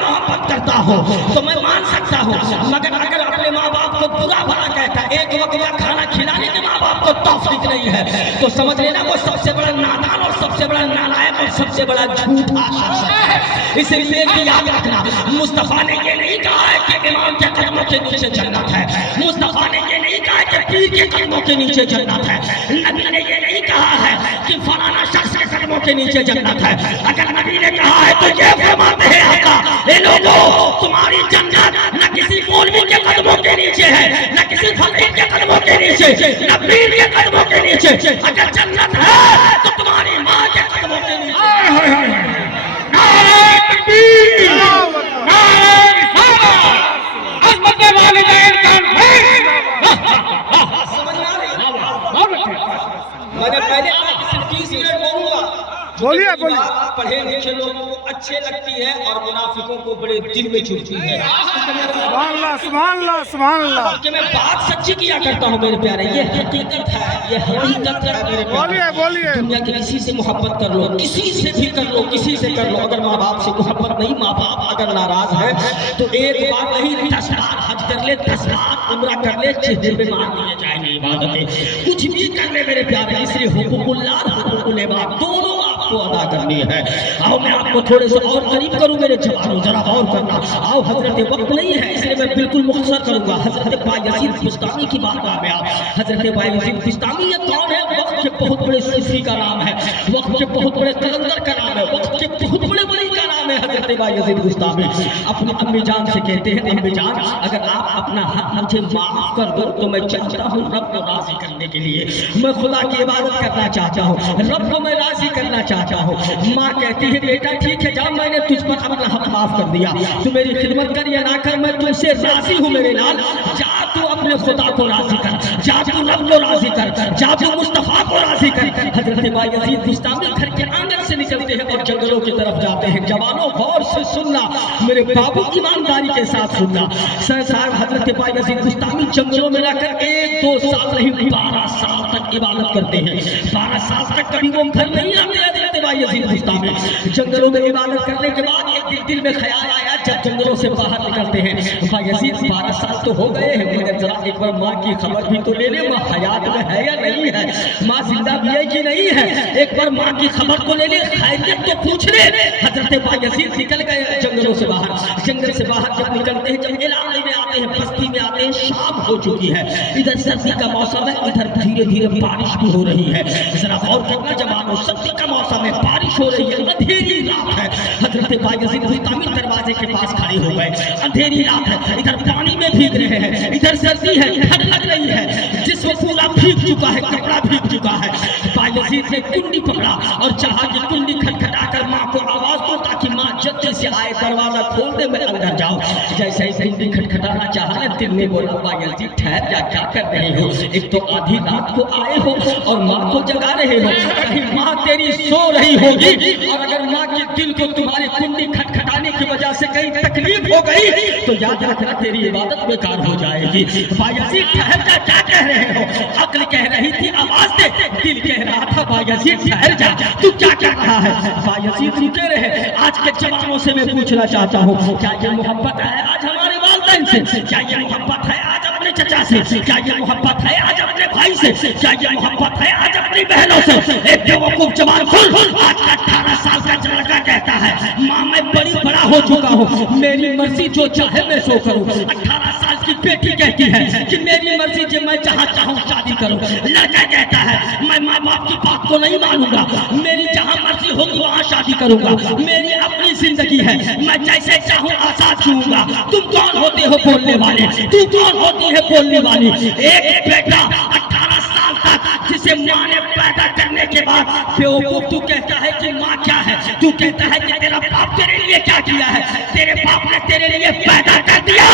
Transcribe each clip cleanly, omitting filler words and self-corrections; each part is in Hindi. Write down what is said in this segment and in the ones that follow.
मोहब्बत करता हो तो मैं मान सकता हूँ, मगर अगर अपने माँ बाप को बुरा भला कहता है, एक वक्त का खाना खिलाने के माँ बाप को तौफीक नहीं है, तो समझ लेना वो सबसे बड़ा नादान और सबसे बड़ा नालायक और सबसे बड़ा झूठा शख्स है। इसलिए कि याद रखना, मुस्तफा ने ये नहीं कहा है कि इमाम के कदमों के नीचे जन्नत है, मुस्तफा ने ये नहीं कहा कि पीर के कदमों के नीचे जन्नत है, नबी ने ये नहीं कहा है कि फलाना शख्स के कदमों के नीचे जन्नत है। अगर नबी ने कहा है तो ये फरमाते हैं आका, ए लोगों तुम्हारी जन्नत न किसी मौलवी के कदमों के नीचे है, न किसी फकीर के कदमों के नीचे, न पीर के कदमों के नीचे, अगर जन्नत है तो तुम्हारी माँ के कदमों के नीचे। नारे तकबीर, नारे रिसालत, अज़मत वालिदैन का मैंने पहले सिर्फ 30 मिनट बोलूंगा। बोलिए बोलिए। पढ़े लिखे लोगों को अच्छे लगती है और मुनाफिकों को बड़े दिल में चुभती है। सुभान अल्लाह, सुभान अल्लाह, सुभान अल्लाह। कि मैं बात सच्ची किया करता हूँ मेरे प्यारे, ये हकीकत है, ये हकीकत है मेरे प्यारे। बोलिए बोलिए। दुनिया के किसी से मोहब्बत कर लो, किसी से भी कर लो, किसी से कर लो, अगर माँ बाप से मोहब्बत नहीं, माँ बाप अगर नाराज है तो एक बार नहीं 10 बार हज कर ले, 10 बार उम्रा कर ले, चेहरे पे मान दिए जाएंगे इबादतें, कुछ भी कर ले मेरे प्यारे। इसलिए हुकूकुल्लाह हुकूकुल इबाद दोनों आपको अदा करनी है। आओ मैं आपको थोड़े से और करीब करूं मेरे जवानों, जरा गौर करना। आओ हजरत वक्त नहीं है इसलिए मैं बिल्कुल मुख्तसर करूंगा। हजरत बायजीद बिस्तामी की बात आ गया। हजरत बायजीद बिस्तामी ये कौन है? वक्त के बहुत बड़े सूफी का नाम है, वक्त के बहुत बड़े कलंदर का नाम है, वक्त के बहुत बड़े वली का नाम है हजरत बायजीद बिस्तामी। अपनी अम्मी जान से कहते हैं, अम्मी जान अगर आप अपना हक मुझे माफ कर दो तो मैं चाहता हूँ रब को राजी करने के लिए, मैं खुदा की इबादत करना चाहता हूँ, रब को मैं राजी करना चाहता हूँ। माँ कहती है बेटा ठीक है जा, मैंने तुझ पर अपना हक माफ कर दिया, तू मेरी खिदमत कर या ना कर मैं तुझसे राजी हूँ मेरे लाल। जा तू अपने खुदा को राजी कर, जा तू रब को राजी कर, जा तू मुस्तफा को राजी कर। हजरत बायजीद बिस्तामी घर के आंगन से निकलते हैं और जंगलों की तरफ जाते हैं। जवानों गौर से सुनना, मेरे बाबू ईमानदारी के साथ सुनना। साहब हजरत बायजीद बिस्तामी जंगलों में रहकर 1-2 साल नहीं 12 साल तक इबादत करते हैं। 12 साल तक कभी वो घर नहीं आते हजरत बायजीद बिस्तामी। जंगलों में इबादत करने के बाद एक दिन दिल में ख्याल आया, जब जंगलों से बाहर निकलते हैं, बायजीद 12 साल तो हो गए हैं मगर जरा एक बार माँ की खबर भी तो ले ले, माँ हयात में है या नहीं है, माँ जिंदा भी है कि नहीं है, एक बार माँ की खबर को ले ले, खैरियत तो पूछ ले। हजरत बायजीद निकल गए जंगलों से बाहर। जंगल से बाहर जब निकलते हैं, जब इलाके में आते हैं, बस्ती में आते हैं, शाम हो चुकी है, इधर सर्दी का मौसम है, इधर धीरे धीरे बारिश भी हो रही है। जरा गौर करना जवानों, सर्दी का मौसम है, बारिश हो रही है, अंधेरी रात है। हजरत बायजीद बिस्तामी दरवाजे के पास खड़े हो गए, अंधेरी रात है, इधर पानी में भीग रहे हैं, इधर सर्दी है, ठंड लग रही है, जिसमें पूरा भीग चुका है, कपड़ा भीग चुका है। बायजीद ने कुंडी पकड़ा और चाहा कि कुंडी खटखटाकर माँ को आवाज दो ताकि माँ जल्दी से आए, दरवाजा खोल दे, मैं अंदर जाऊं। जैसे ही कुंडी खटखटाना चाहा, दिल ने बोला बायजीद ठहर जा, क्या कर रहे हो, एक तो आधी रात को आए हो और माँ को जगा रहे हो, कहीं माँ तेरी सो रही होगी और अगर माँ के दिल को तुम्हारी कुंडी खटखटाने की वजह से कहीं तकलीफ हो गई तो याद रखना तेरी इबादत बेकार हो जाएगी। बायजीद ठहर जा, क्या कह रहे हो? अक्ल कह रही थी आवाज दे, दिल कह रहा था बायजीद ठहर जा, तू क्या कह रहा है? बायजीद रुके रहे। आज के जवानों से मैं पूछना चाहता हूँ, क्या ये मोहब्बत है आज हमारे वालिदैन से? क्या ये मोहब्बत है आज अपने चचा से? क्या ये मोहब्बत है आज अपने भाई से? क्या ये मोहब्बत है आज अपनी बहनों से? एक बेवकूफ जवान सुन, आज का 18 साल का लड़का कहता है माँ मैं बड़ा हो चुका हूँ, मेरी मर्जी जो चाहे मैं सो करूँ। 18 साल की बेटी कहती है कि मेरी मर्जी जो मैं जहाँ चाहूँ शादी करूँ। लड़का कहता है मैं माँ बाप की बात को नहीं मानूंगा, मेरी जहाँ मर्जी होगी वहाँ शादी करूंगा, मेरी अपनी जिंदगी है, मैं जैसे चाहूँ आजाद जीऊंगा। तुम कौन होते हो बोलने वाले? तू कौन होती है बोलने वाली? एक बेटा 18 साल तक जिसे माँ ने पैदा करने के बाद बेवकूफ तू कहता है कि माँ क्या है? तू कहता है कि तेरा बाप तेरे लिए क्या किया है? तेरे बाप ने तेरे लिए पैदा कर दिया,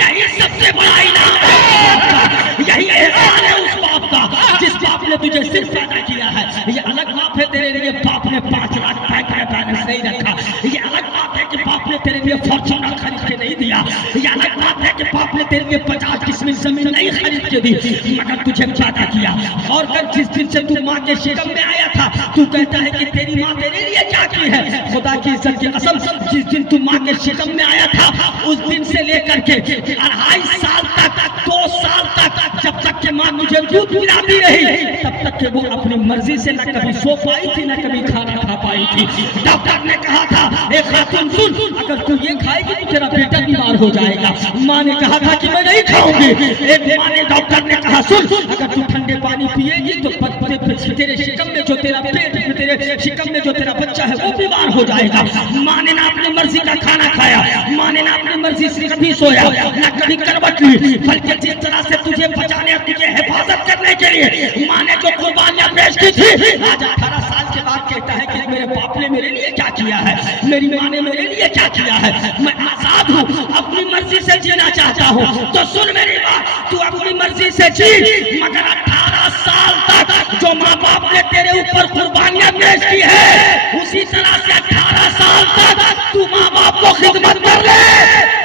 यही सबसे बड़ा इनाम है, यही एहसान है उस बाप का जिस बाप ने तुझे सिर्फ पैदा किया है। ये अलग बात है तेरे लिए बाप ने 5 लाख बैंक में बैलेंस नहीं रखा, ये अलग बात है कि बाप ने तेरे लिए फॉर्च्यूनर खरीद के नहीं दिया, ये अलग बात है कि बाप ने तेरे लिए 50 किस्में जमीन नहीं खरीद के दी, मगर तुझे पैदा किया। और कर जिस दिन से तू माँ के शिकम में आया था, तू कहता है कि तेरी माँ तेरे लिए क्या की है। खुदा की इज्जत की कसम, जिस दिन तू माँ के शिकम में आया था, उस दिन से लेकर के 2.5 साल तक, 2 साल तक, जब तक के माँ मुझे दूध पिलाती रही, तब तक के वो अपनी मर्जी से न कभी सो पाई थी, न कभी खाना खा पाई थी। डॉक्टर ने कहा था, एक खातून सुन, अगर तू ये खाएगी तो तेरा बेटा बीमार हो जाएगा। माँ ने कहा था कि मैं नहीं खाऊंगी। एक माँ ने, डॉक्टर ने कहा सुन, अगर तू ठंडे पानी पिएगी तो तेरे शिकम में जो तेरा पेट, तेरे शिकम में जो तेरा बच्चा है वो बीमार हो जाएगा। माँ ने ना अपनी मर्जी का खाना खाया, माँ ने ना अपनी मर्जी से कभी सोया, ना कभी करवट ली, बल्कि जिस तरह से तुझे बचाने, तुझे हिफाजत करने के लिए माँ ने जो कुर्बानियां पेश की थी, आज 18 साल के बाद कहता है कि मेरे बाप ने मेरे लिए क्या किया है, मेरी माँ ने मेरे लिए क्या किया है। मैं आजाद हूँ, अपनी मर्जी से जीना चाहता हूँ। तो सुन मेरी बात, तू अपनी मर्जी से जी, मगर 18 साल तक जो माँ बाप ने तेरे ऊपर कुर्बानियां पेश की है, उसी तरह से 18 साल तक तू माँ बाप को खिदमत कर ले,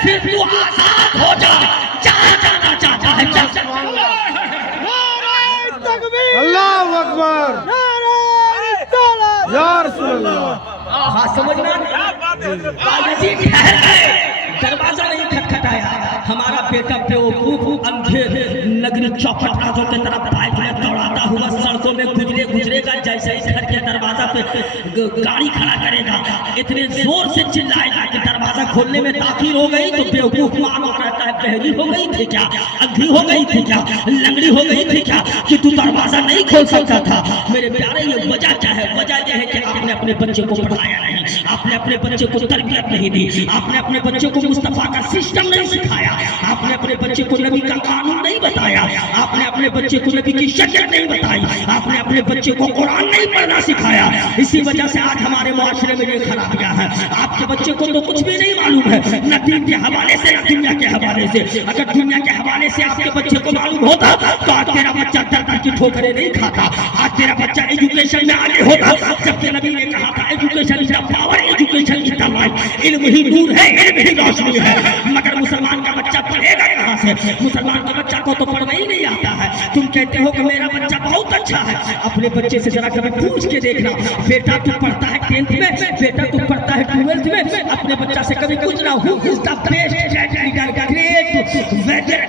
फिर तू आजाद हो जा। जहाँ जाना चाहता है जा। अल्लाह अकबर, या रसूल अल्लाह। हाँ समझना, दरवाजा नहीं खटखटाया, हमारा बेटा बेवकूफ अंधे नगरी चौपट रातों की तरफ बाइक में दौड़ाता हुआ सड़कों में गुजरेगा, जैसे ही घर के दरवाजा पे गाड़ी खड़ा करेगा, इतने जोर से चिल्लाएगा कि दरवाजा खोलने में ताखीर हो गई तो बेवकूफ माँ को कहता है, बहरी हो गई थी क्या, अंधी हो गई थी क्या, लंगड़ी हो गई थी क्या कि तू दरवाजा नहीं खोल सकता था। मेरे प्यारे, ये वजह क्या है? वजह यह है कि आपने अपने बच्चे को पढ़ाया नहीं, आपने अपने बच्चे को तरबियत नहीं दी, आपने अपने बच्चे को मुस्तफा का सिस्टम नहीं सिखाया, आपने अपने बच्चे को नबी का कानून नहीं बताया, आपने अपने बच्चे को नबी की शरीयत नहीं बताई, आपने अपने बच्चे को कुरान नहीं पढ़ना सिखाया। इसी वजह से आज हमारे मुआशरे में ये खराबियां हैं। आपके बच्चे को तो कुछ भी नहीं मालूम है, न दीन के हवाले से, न दुनिया के हवाले से। अगर दुनिया के हवाले से आपके बच्चे को मालूम होता तो आज तेरा बच्चा दर की ठोकरें नहीं खाता, आज तेरा बच्चा एजुकेशन में आगे होता। जबकि नबी ने कहा था, education is the power, education is the light. इल्म ही नूर है, इल्म ही रोशनी है। मगर मुसलमान का बच्चा पढ़ेगा कहाँ से? मुसलमान के बच्चा को तो पढ़ना ही नहीं आता है। तुम कहते हो कि मेरा बच्चा बहुत अच्छा है, अपने बच्चे से जरा कभी पूछ के देखना, बेटा तू पढ़ता है 10th में, बेटा तू पढ़ता है 12th में, अपने बच्चा से कभी पूछना, who is the best leader great weather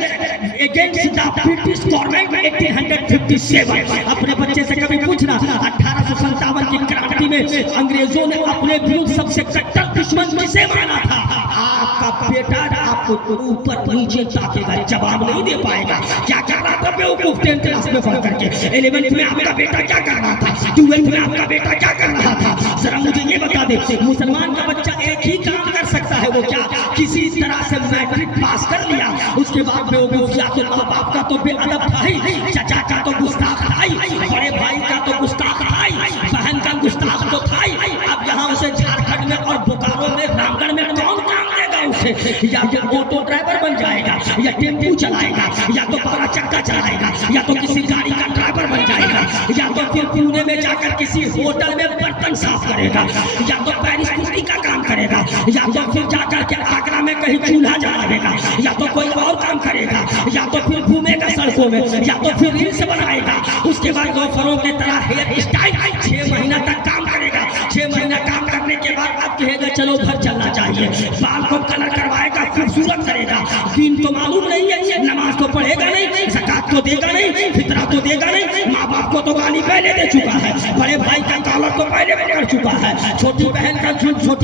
against the British government 1857। अपने बच्चे से कभी पूछना, 1857 की क्रांति में अंग्रेजों ने अपने विरुद्ध सबसे कट्टर दुश्मन किसे माना था? आपका बेटा आपको ऊपर नीचे ताकेगा, जवाब नहीं दे पाएगा। क्या कर रहा था बेवकूफ 10th क्लास में पढ़ करके? 11th में आपका बेटा क्या कर रहा था? 12th में आपका बेटा क्या कर रहा था? जरा मुझे ये बता दे। मुसलमान का बच्चा एक ही काम कर सकता है, वो क्या? किसी तरह से मैट्रिक पास कर लिया, उसके बाद बेवकूफ, या तो माँ बाप का तो बेअदब था ही, चाचा का तो गुस्ताख था ही, बड़े भाई का तो गुस्ताख था ही, बहन का गुस्ताख तो था ही। अब यहाँ उसे झारखंड में और बोकारो में, रामगढ़ में कौन काम देगा उसे? या तो ऑटो ड्राइवर बन जाएगा, या टेम्पू चलाएगा, या तो 12 चक्का चलाएगा, या तो किसी गाड़ी का ड्राइवर बन जाएगा, या तो फिर पुणे में जाकर किसी होटल में बर्तन साफ करेगा, या तो पेरिस कुश्ती का काम करेगा, या तो फिर जाकर के आगरा में कहीं चूल्हा जलाएगा, या तो कोई और काम करेगा, या तो फिर घूमेगा सड़कों में, या तो फिर रील्स बनाएगा। उसके बाद गोफरों की तरह हेयर स्टाइल 6 महीना तक काम करेगा। 6 महीना काम करने के बाद अब कहेगा चलो घर चलना चाहिए, बाल को कलर करवाएगा, खूबसूरत करेगा। दीन तो मालूम नहीं है, नमाज तो पढ़ेगा नहीं, ज़कात तो देगा नहीं, फितरा तो देगा नहीं, माँ बाप को तो गाली पहले दे चुका है, बड़े भाई का कॉलर तो पहले पकड़ चुका है, छोटी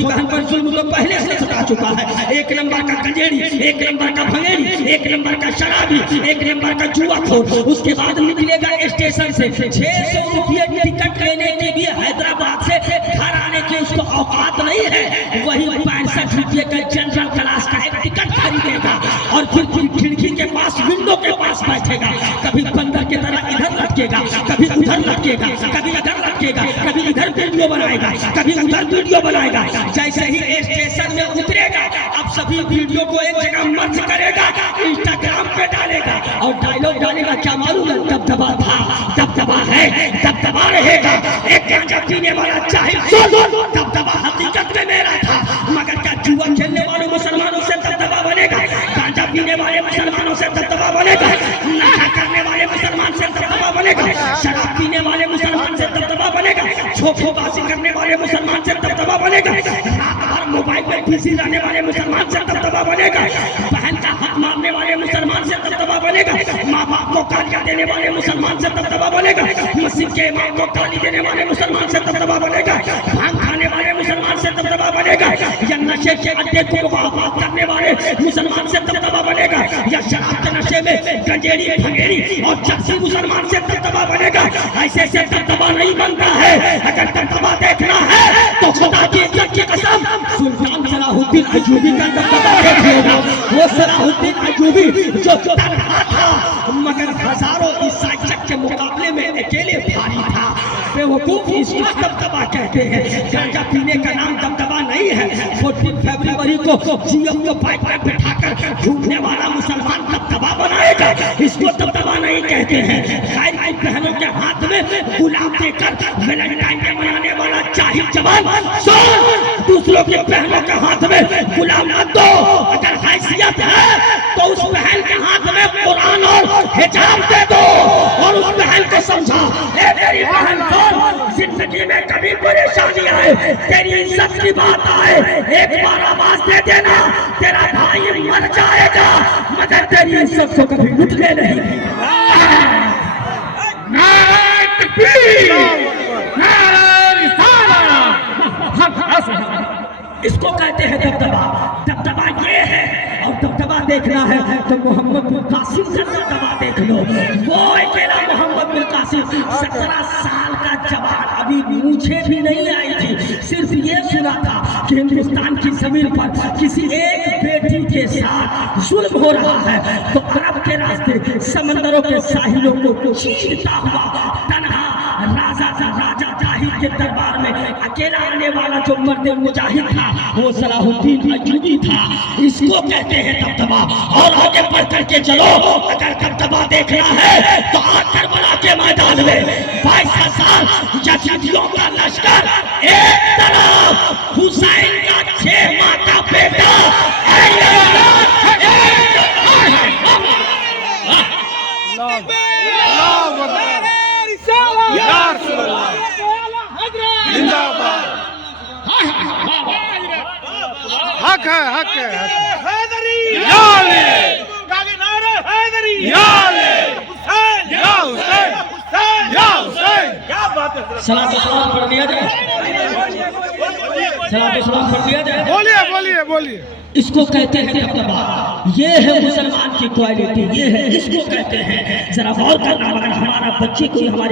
बहन पर जुल्म तो पहले से सता चुका है। एक नंबर का गंजेड़ी, एक नंबर का भंगेड़ी, एक नंबर का शराबी, एक नंबर का जुआखोर। उसके बाद निकलेगा स्टेशन से 600 रुपये टिकट लेने के लिए हैदराबाद से घर आने की उसको औकात नहीं है, वही 65 रुपये का जनरल क्लास का एक टिकट खरीदेगा और फिर खिड़की के पास, विंडो के पास बैठेगा। कभी बंदर की तरह इधर लटकेगा, कभी उधर लटकेगा, कभी इधर लटकेगा, कभी इधर वीडियो बनाएगा, कभी उधर वीडियो बनाएगा। जैसे ही स्टेशन में उतरेगा, अब सभी वीडियो को एक जगह मर्ज करेगा, इंस्टाग्राम पे डालेगा और डायलॉग डालेगा, क्या मालूम है? दबदबा था, दबदबा है, दबदबा रहेगा। एक गांजा पीने वाला चाहे दबदबा हकीकत में मेरा था, मगर क्या जुआ खेलने वालों मुसलमानों से दबदबा बनेगा? गांजा पीने वाले मुसलमानों मुसलमानों से दबदबा बनेगा, नशा करने वाले मुसलमान से दबदबा बनेगा, शराब पीने वाले मुसलमान से दबदबा बनेगा, धोखेबाजी करने वाले मुसलमान से दबदबा बनेगा, रात भर मोबाइल में बिजी रहने वाले मुसलमान से दबदबा बनेगा, बहन का हाथ मारने वाले मुसलमान से दबदबा बनेगा, माँ बाप को गालियां देने वाले मुसलमान से दबदबा बनेगा, मस्जिद के इमाम को गाली देने वाले मुसलमान से दबदबा बनेगा, भांग खाने वाले मुसलमान से दबदबा बनेगा, या नशे के अड्डे को आबाद करने वाले मुसलमान से दबदबा बनेगा, या शराब के नशे में गंजेड़ी भंगेड़ी और चक्सी मुसलमान से दबदबा बनेगा। ऐसे से दबदबा नहीं बनता है। अगर दबदबा देखना है तो खुदा की इज्जत की कसम सुल्तान सलाहुद्दीन अय्यूबी का दबदबा देख लेगा। वो सलाहुद्दीन अय्यूबी जो तन्हा था मगर हजारों ईसाई चक के मुकाबले में अकेले भारी था। बेवकूफ इसको दबदबा कहते हैं। गांजा पीने का नाम दबदबा नहीं है। 14 फरवरी को जीएफ को बाइक पर बिठाकर घूमने वाला मुसलमान दबदबा बनाएगा, इसको दबदबा नहीं कहते हैं। खैर की बहनों के हाथ में गुलाब देकर वैलेंटाइन डे मनाने वाला चाहिए जवान सुन, दूसरों की बहनों के हाथ में गुलाब मत दो। अगर हैसियत है तो उस बहन के हाथ में कुरान और हिजाब दे दो और उस बहन को समझा, ए मेरी बहन को जिंदगी में कभी परेशानी आए, तेरी इज्जत की बात आए, एक बार आवाज दे देना, तेरा भाई मर जाएगा मगर तेरी इज्जत को कभी लुटने नहीं। नारे तकबीर, नारे रिसालत। इसको कहते हैं दबदबा। दबदबा ये है। और दबदबा देखना है तो मोहम्मद बिन कासिम का दबदबा देख लो। वो अकेला मोहम्मद बिन कासिम 17 साल का जवान, अभी मूछें भी नहीं आई थी, सिर्फ ये सुना था कि हिंदुस्तान की जमीन पर किसी एक बेटी के साथ जुल्म हो रहा है, तो अरब के रास्ते समंदरों के साहिलों को चीरता हुआ तन्हा राजा जाहिद के दरबार में अकेला आने वाला जो मर्द मुजाहिद था वो सलाहुद्दीन अय्यूबी था। इसको कहते हैं दबदबा। और आगे बढ़ करके चलो, अगर दबदबा देखना है तो आज करबला के मैदान में 22,000 यजीदियों का लश्कर एक तरफ, हुसैन का 6 माह का बेटा हक है, हक है, हैदरी क्या बात है। सलातो सलाम पढ़ लिया जाए, सलातो सलाम पढ़ लिया जाए। बोलिए बोलिए बोलिए। इसको कहते हैं दबदबा। ये है मुसलमान की क्वालिटी, ये है, इसको कहते हैं। जरा गौर करना, मगर हमारे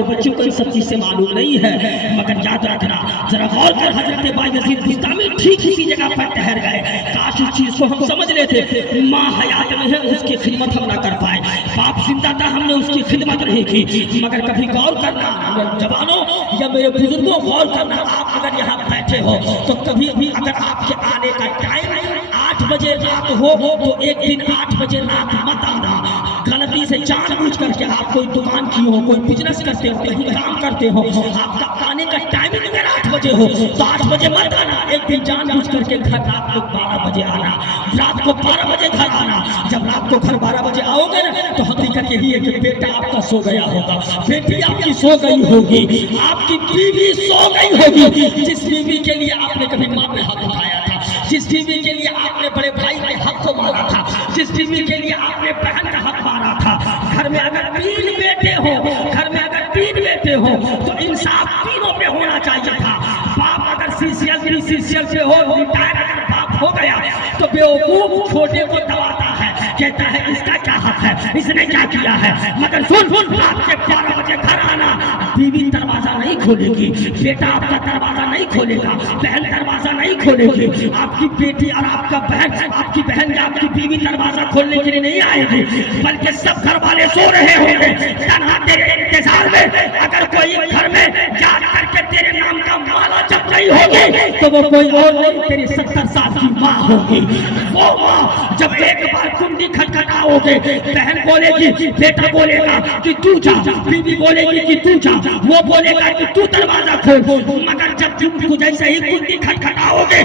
बच्चे को इन सब चीज से मालूम नहीं है, मगर याद रखना, जरा गौर कर। हजरत बायजीद बिस्तामी ठीक इसी जगह पर ठहर गए। काश उस चीज को हम समझ लेते। माँ हयात में है, उसकी खिदमत हम ना कर पाए, बाप जिंदा था, हमने उसकी खिदमत नहीं की। मगर कभी गौर करना, जवानों या मेरे बुजुर्गों, गौर करना। आप अगर यहाँ बैठे हो तो कभी भी अगर आपके आने का टाइम 8 बजे रात हो तो एक दिन 8 बजे रात मत आना। गलती से जानबूझ करके आप कोई दुकान की हो, कोई बिजनेस करते हो, कहीं काम करते हो, आपका आने का टाइमिंग अगर 8 बजे हो तो 8 बजे मत आना। एक दिन जानबूझ करके घर रात को 12 बजे आना, रात को 12 बजे घर आना। जब रात को घर 12 बजे आओगे ना तो हकीकत यही है कि बेटा आपका सो गया होगा, बेटी आपकी सो गई होगी, आपकी बीवी सो गई होगी। जिस बीवी के लिए आपने कभी माँ पे हाथ उठाया था, जिस बीवी के लिए आपने बड़े भाई के हक को मारा था, जिस बीवी के लिए आपने बहन का हक मारा था। घर में अगर 3 बेटे हो, घर में अगर 3 बेटे हो तो इंसाफ तीनों पे होना चाहिए था। बाप अगर सीसीएल पे हो, रिटायर अगर बाप हो गया तो बेवकूफ छोटे को दबाता है, कहता है इसका क्या हक है, इसने क्या किया है। मगर सुन, रात के 12 बजे घर आना, बीवी दरवाजा नहीं खोलेगी, बेटा आपका दरवाजा नहीं खोलेगा, बहन दरवाजा नहीं खोलेगी, आपकी बेटी और आपका बहन, आपकी बहन या आपकी बीवी दरवाजा खोलने के लिए नहीं आएगी, बल्कि सब घर वाले सो रहे होंगे तन्हा तेरे इंतजार में। अगर कोई घर में याद करके तेरे नाम का माला जप नहीं होगी तो वो कोई और नहीं, तेरी 70 साल की माँ होगी। वो माँ जब एक बार कुंडी खटखटाओगे, बहन बोलेगी, बेटा बोलेगा कि तू जा, बीवी बोलेगी कि तू जा, वो बोलेगा कि तू दरवाजा खोल। मगर जब तुम जैसे ही कुंडी खटखटाओगे